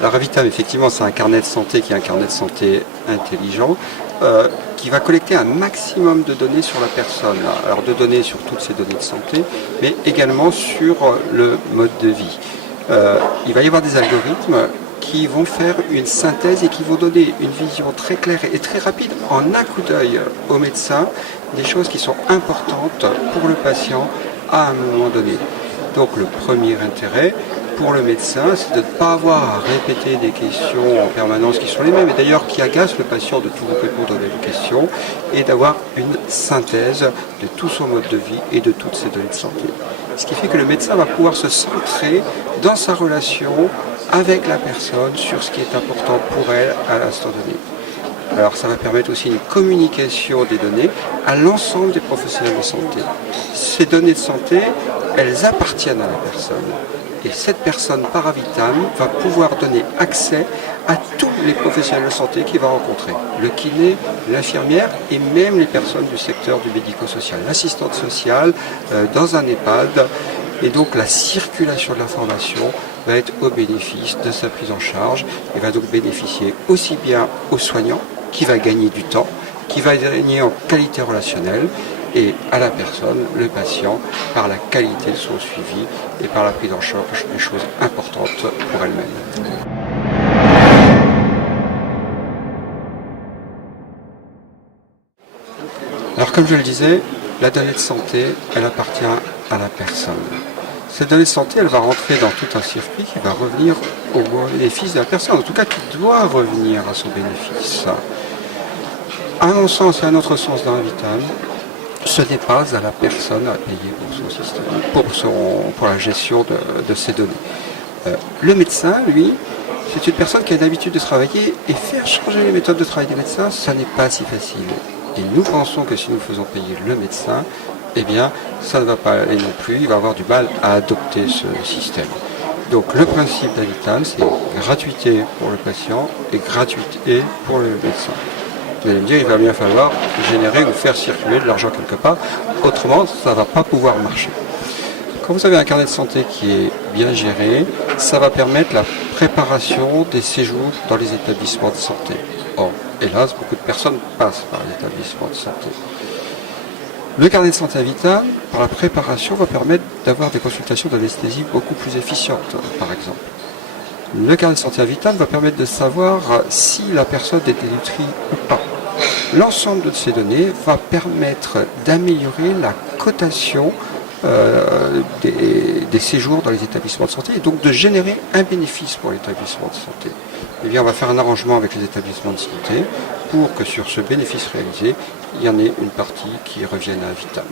La Ravitam, effectivement, c'est un carnet de santé qui est un carnet de santé intelligent, qui va collecter un maximum de données sur la personne. Alors de données sur toutes ces données de santé, mais également sur le mode de vie. Il va y avoir des algorithmes qui vont faire une synthèse et qui vont donner une vision très claire et très rapide, en un coup d'œil au médecin, des choses qui sont importantes pour le patient à un moment donné. Donc le premier intérêt pour le médecin, c'est de ne pas avoir à répéter des questions en permanence qui sont les mêmes, et d'ailleurs qui agacent le patient de tout répondre aux mêmes questions, et d'avoir une synthèse de tout son mode de vie et de toutes ses données de santé. Ce qui fait que le médecin va pouvoir se centrer dans sa relation avec la personne sur ce qui est important pour elle à l'instant donné. Alors ça va permettre aussi une communication des données à l'ensemble des professionnels de santé. Ces données de santé, elles appartiennent à la personne. Et cette personne par Ravitam va pouvoir donner accès à tous les professionnels de santé qu'il va rencontrer. Le kiné, l'infirmière et même les personnes du secteur du médico-social. L'assistante sociale dans un EHPAD. Et donc la circulation de l'information va être au bénéfice de sa prise en charge et va donc bénéficier aussi bien aux soignants qui va gagner du temps, qui va gagner en qualité relationnelle, et à la personne, le patient, par la qualité de son suivi et par la prise en charge des choses importantes pour elle-même. Alors comme je le disais, la donnée de santé, elle appartient à la personne. Cette donnée de santé, elle va rentrer dans tout un circuit qui va revenir au bénéfice de la personne, en tout cas qui doit revenir à son bénéfice. À mon sens et à notre sens dans Ravitam, ce n'est pas à la personne à payer pour son système, pour la gestion de ces données. Le médecin, lui, c'est une personne qui a l'habitude de travailler, et faire changer les méthodes de travail des médecins, ça n'est pas si facile. Et nous pensons que si nous faisons payer le médecin, eh bien, ça ne va pas aller non plus, il va avoir du mal à adopter ce système. Donc le principe d'Ravitam, c'est gratuité pour le patient et gratuité pour le médecin. Vous allez me dire, il va bien falloir générer ou faire circuler de l'argent quelque part, autrement ça ne va pas pouvoir marcher. Quand vous avez un carnet de santé qui est bien géré, ça va permettre la préparation des séjours dans les établissements de santé. Or, hélas, beaucoup de personnes passent par les établissements de santé. Le carnet de santé Ravitam, par la préparation, va permettre d'avoir des consultations d'anesthésie beaucoup plus efficientes, par exemple. Le carnet de santé Ravitam va permettre de savoir si la personne est dénutrie ou pas. L'ensemble de ces données va permettre d'améliorer la cotation des séjours dans les établissements de santé et donc de générer un bénéfice pour l'établissement de santé. Eh bien, on va faire un arrangement avec les établissements de santé pour que sur ce bénéfice réalisé, il y en ait une partie qui revienne à Ravitam.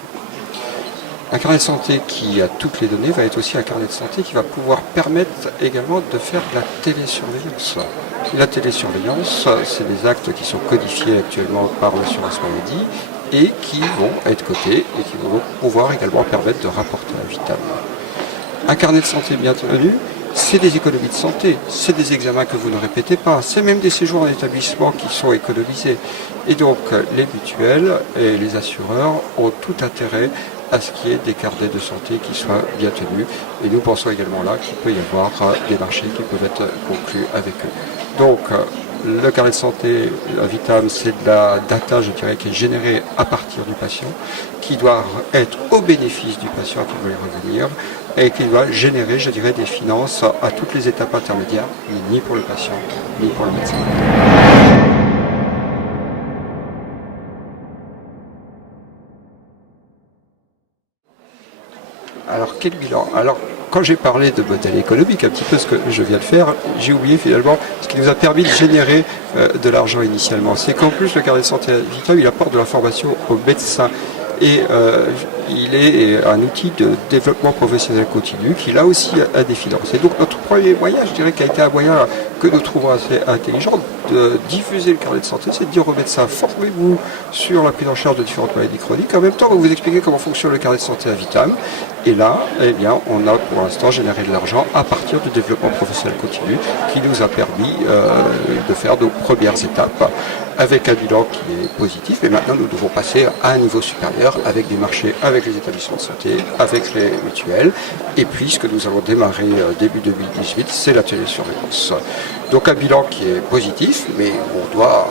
Un carnet de santé qui a toutes les données va être aussi un carnet de santé qui va pouvoir permettre également de faire de la télésurveillance. La télésurveillance, c'est des actes qui sont codifiés actuellement par l'assurance maladie et qui vont être cotés et qui vont pouvoir également permettre de rapporter à Ravitam. Un carnet de santé bien tenu, c'est des économies de santé, c'est des examens que vous ne répétez pas, c'est même des séjours en établissement qui sont économisés. Et donc les mutuelles et les assureurs ont tout intérêt à ce qu'il y ait des carnets de santé qui soient bien tenus. Et nous pensons également là qu'il peut y avoir des marchés qui peuvent être conclus avec eux. Donc le carnet de santé Ravitam, c'est de la data, je dirais, qui est générée à partir du patient, qui doit être au bénéfice du patient qui veut y revenir, et qui doit générer, je dirais, des finances à toutes les étapes intermédiaires, ni pour le patient, ni pour le médecin. Alors, quel bilan? Alors, quand j'ai parlé de modèle économique, un petit peu ce que je viens de faire, j'ai oublié finalement ce qui nous a permis de générer de l'argent initialement. C'est qu'en plus, le carnet de santé Ravitam, il apporte de l'information aux médecins. Et il est un outil de développement professionnel continu qui là aussi a des finances. Et donc notre premier moyen, je dirais, qui a été un moyen que nous trouvons assez intelligent de diffuser le carnet de santé, c'est de dire aux médecins, formez-vous sur la prise en charge de différentes maladies chroniques. En même temps, on va vous expliquer comment fonctionne le carnet de santé Ravitam. Et là, eh bien, on a pour l'instant généré de l'argent à partir du développement professionnel continu qui nous a permis de faire nos premières étapes. avec un bilan qui est positif, et maintenant nous devons passer à un niveau supérieur avec des marchés, avec les établissements de santé, avec les mutuelles, et puis ce que nous avons démarré début 2018, c'est la télésurveillance. Donc un bilan qui est positif, mais on doit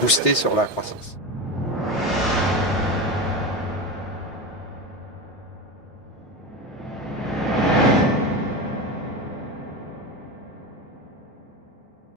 booster sur la croissance.